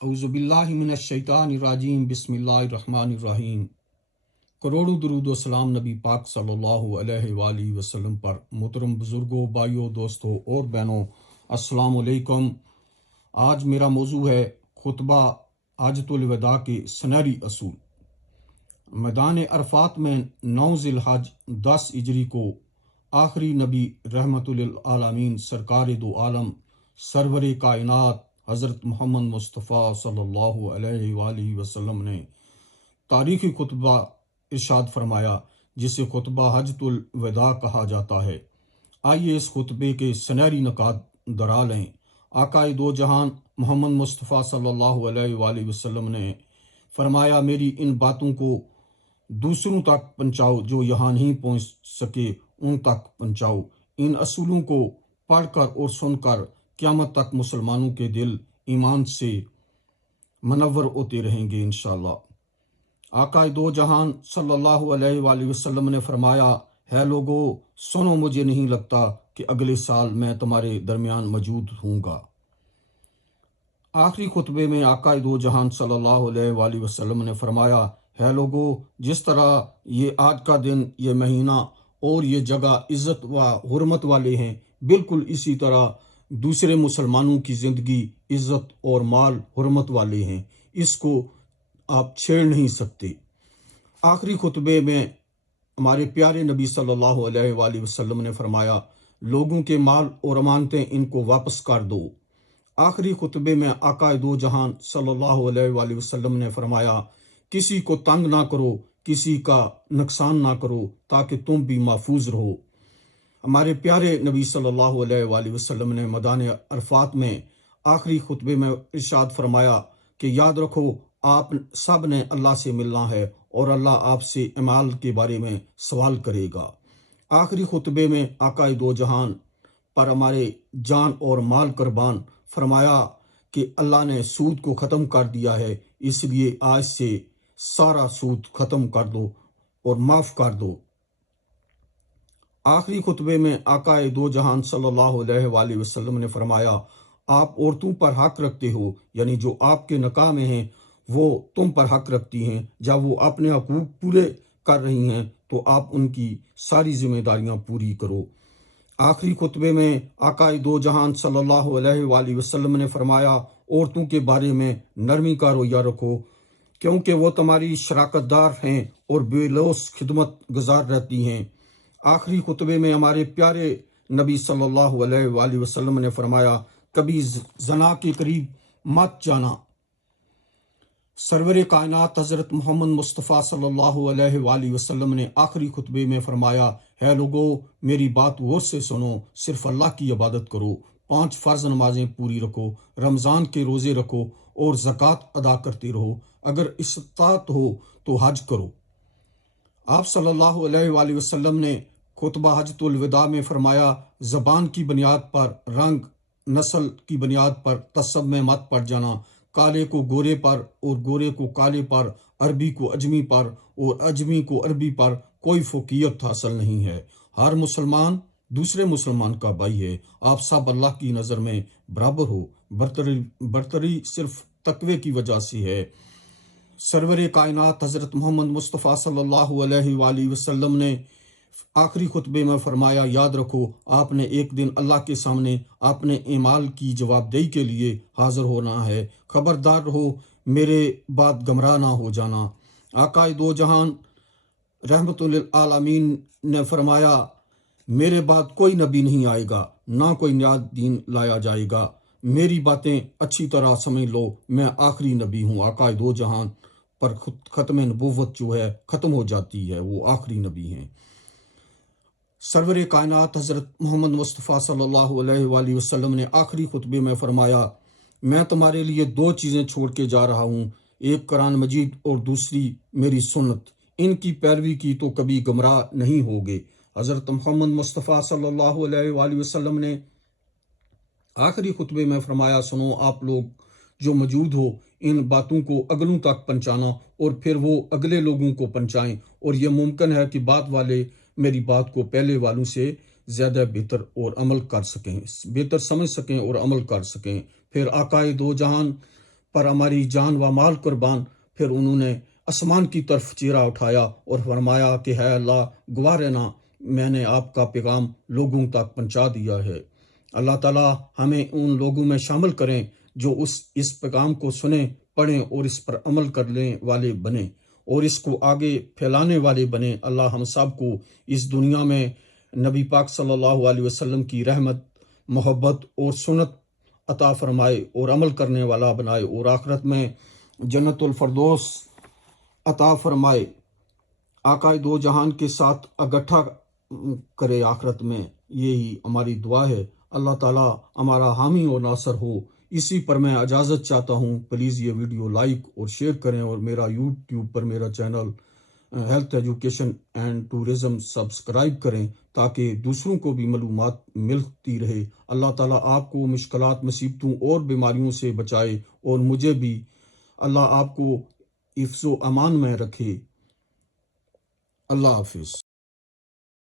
اعوذ باللہ من الشیطان الرجیم بسم اللہ الرحمن الرحیم۔ کروڑوں درود و سلام نبی پاک صلی اللہ علیہ وآلہ وسلم پر۔ محترم بزرگوں، بھائیوں، دوستوں اور بہنوں، السلام علیکم۔ آج میرا موضوع ہے خطبہ حجۃ الوداع کے سنہری اصول۔ میدان عرفات میں 9 ذی الحج 10 ہجری کو آخری نبی رحمت للعالمین سرکار دو عالم سرور کائنات حضرت محمد مصطفیٰ صلی اللہ علیہ وآلہ وسلم نے تاریخی خطبہ ارشاد فرمایا، جسے خطبہ حجۃ الوداع کہا جاتا ہے۔ آئیے اس خطبے کے سنہری نکات درا لیں۔ آقا دو جہان محمد مصطفیٰ صلی اللہ علیہ وآلہ وسلم نے فرمایا، میری ان باتوں کو دوسروں تک پہنچاؤ، جو یہاں نہیں پہنچ سکے ان تک پہنچاؤ۔ ان اصولوں کو پڑھ کر اور سن کر قیامت تک مسلمانوں کے دل ایمان سے منور ہوتے رہیں گے انشاءاللہ۔ آقا دو جہان صلی اللہ علیہ وآلہ وسلم نے فرمایا، ہے لوگو سنو، مجھے نہیں لگتا کہ اگلے سال میں تمہارے درمیان موجود ہوں گا۔ آخری خطبے میں آقا دو جہان صلی اللہ علیہ وآلہ وسلم نے فرمایا، ہے لوگو جس طرح یہ آج کا دن، یہ مہینہ اور یہ جگہ عزت و حرمت والے ہیں، بالکل اسی طرح دوسرے مسلمانوں کی زندگی عزت اور مال حرمت والے ہیں، اس کو آپ چھیڑ نہیں سکتے۔ آخری خطبے میں ہمارے پیارے نبی صلی اللہ علیہ وآلہ وسلم نے فرمایا، لوگوں کے مال اور امانتیں ان کو واپس کر دو۔ آخری خطبے میں آقا دو جہان صلی اللہ علیہ وآلہ وسلم نے فرمایا، کسی کو تنگ نہ کرو، کسی کا نقصان نہ کرو، تاکہ تم بھی محفوظ رہو۔ ہمارے پیارے نبی صلی اللہ علیہ وآلہ وسلم نے میدان عرفات میں آخری خطبے میں ارشاد فرمایا کہ یاد رکھو، آپ سب نے اللہ سے ملنا ہے اور اللہ آپ سے اعمال کے بارے میں سوال کرے گا۔ آخری خطبے میں آقا دو جہان پر ہمارے جان اور مال قربان فرمایا کہ اللہ نے سود کو ختم کر دیا ہے، اس لیے آج سے سارا سود ختم کر دو اور معاف کر دو۔ آخری خطبے میں آقا دو جہان صلی اللہ علیہ وآلہ وسلم نے فرمایا، آپ عورتوں پر حق رکھتے ہو، یعنی جو آپ کے نکاح میں ہیں وہ تم پر حق رکھتی ہیں۔ جب وہ اپنے حقوق پورے کر رہی ہیں تو آپ ان کی ساری ذمہ داریاں پوری کرو۔ آخری خطبے میں آقا دو جہان صلی اللہ علیہ وآلہ وسلم نے فرمایا، عورتوں کے بارے میں نرمی کا رویہ رکھو، کیونکہ وہ تمہاری شراکت دار ہیں اور بے لوث خدمت گزار رہتی ہیں۔ آخری خطبے میں ہمارے پیارے نبی صلی اللہ علیہ وآلہ وسلم نے فرمایا، کبھی زنا کے قریب مت جانا۔ سرور کائنات حضرت محمد مصطفیٰ صلی اللہ علیہ وآلہ وسلم نے آخری خطبے میں فرمایا، ہے لوگو میری بات غور سے سنو، صرف اللہ کی عبادت کرو، 5 فرض نمازیں پوری رکھو، رمضان کے روزے رکھو اور زکوٰۃ ادا کرتے رہو، اگر استطاعت ہو تو حج کرو۔ آپ صلی اللہ علیہ وآلہ وسلم نے خطبہ حجۃ الوداع میں فرمایا، زبان کی بنیاد پر، رنگ نسل کی بنیاد پر تعصب میں مت پڑ جانا۔ کالے کو گورے پر اور گورے کو کالے پر، عربی کو اجمی پر اور اجمی کو عربی پر کوئی فوقیت حاصل نہیں ہے۔ ہر مسلمان دوسرے مسلمان کا بھائی ہے، آپ سب اللہ کی نظر میں برابر ہو۔ برتری صرف تقوی کی وجہ سے ہے۔ سرور کائنات حضرت محمد مصطفیٰ صلی اللہ علیہ وآلہ وسلم نے آخری خطبے میں فرمایا، یاد رکھو، آپ نے ایک دن اللہ کے سامنے اپنے اعمال کی جواب دہی کے لیے حاضر ہونا ہے، خبردار رہو، میرے بعد گمراہ نہ ہو جانا۔ آقا دو جہان رحمت للعالمین نے فرمایا، میرے بعد کوئی نبی نہیں آئے گا، نہ کوئی نیا دین لایا جائے گا، میری باتیں اچھی طرح سمجھ لو، میں آخری نبی ہوں۔ آقا دو جہان پر ختم نبوت جو ہے ختم ہو جاتی ہے، وہ آخری نبی ہیں۔ سرور کائنات حضرت محمد مصطفیٰ صلی اللہ علیہ وآلہ وسلم نے آخری خطبے میں فرمایا، میں تمہارے لیے 2 چیزیں چھوڑ کے جا رہا ہوں، ایک قرآن مجید اور دوسری میری سنت، ان کی پیروی کی تو کبھی گمراہ نہیں ہوگے۔ حضرت محمد مصطفیٰ صلی اللہ علیہ وآلہ وسلم نے آخری خطبے میں فرمایا، سنو آپ لوگ جو موجود ہو، ان باتوں کو اگلوں تک پہنچانا اور پھر وہ اگلے لوگوں کو پہنچائیں، اور یہ ممکن ہے کہ بعد والے میری بات کو پہلے والوں سے زیادہ بہتر اور عمل کر سکیں، بہتر سمجھ سکیں اور عمل کر سکیں۔ پھر آقا دو جہان پر ہماری جان و مال قربان۔ پھر انہوں نے آسمان کی طرف چہرہ اٹھایا اور فرمایا کہ ہے اللہ گواہ رہنا، میں نے آپ کا پیغام لوگوں تک پہنچا دیا ہے۔ اللہ تعالیٰ ہمیں ان لوگوں میں شامل کریں جو اس پیغام کو سنیں، پڑھیں اور اس پر عمل کرنے والے بنیں اور اس کو آگے پھیلانے والے بنیں۔ اللہ ہم سب کو اس دنیا میں نبی پاک صلی اللہ علیہ وسلم کی رحمت، محبت اور سنت عطا فرمائے اور عمل کرنے والا بنائے، اور آخرت میں جنت الفردوس عطا فرمائے، آقا دو جہان کے ساتھ اکٹھا کرے آخرت میں۔ یہی ہماری دعا ہے۔ اللہ تعالیٰ ہمارا حامی اور ناصر ہو۔ اسی پر میں اجازت چاہتا ہوں۔ پلیز یہ ویڈیو لائک اور شیئر کریں، اور میرا یوٹیوب پر میرا channel health education and tourism subscribe کریں تاکہ دوسروں کو بھی معلومات ملتی رہے۔ اللہ تعالیٰ آپ کو مشکلات، مصیبتوں اور بیماریوں سے بچائے، اور مجھے بھی اللہ آپ کو حفظ و امان میں رکھے۔ اللہ حافظ۔